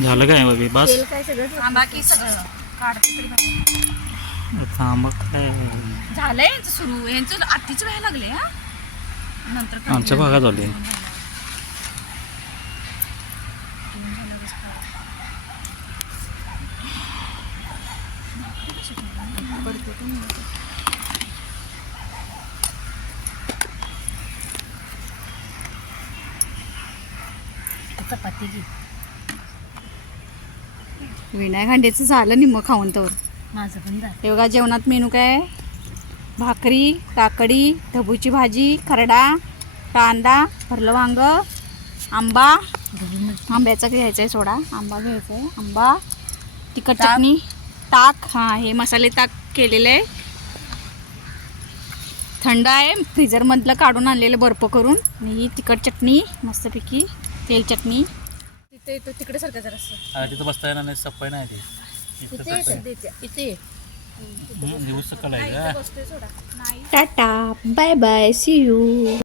झालं काय बाबी बस? तेल काय सगळं की सगळं. थांब काय? झालंय यांचं सुरू. यांचं आत्तीच व्हायला लागले हा? नंतर. आमच्या भागात आले चपाती घे. विनायक हांडेचं झालं निम्म खाऊन तर. माझं पण झालं. हे बघा जेवणात मेनू काय भाकरी काकडी ढबूची भाजी खरडा कांदा भरलं वांग आंबा. आंब्याचा घ्यायचा आहे सोडा. आंबा घ्यायचा आहे. आंबा तिखट. चटणी ताक. हां हे मसाले ताक केलेले आहे. थंड आहे. फ्रीजरमधलं काढून आणलेलं बर्फ करून. आणि ही तिखट चटणी मस्तपैकी. तेल चटणी. तिथे येतो तिकडे सारखं जरा तिथं बसता येणार नाही सफाई नाही ती. इथं हम्म, दिवस सकाळ आहे का? Tata bye bye see you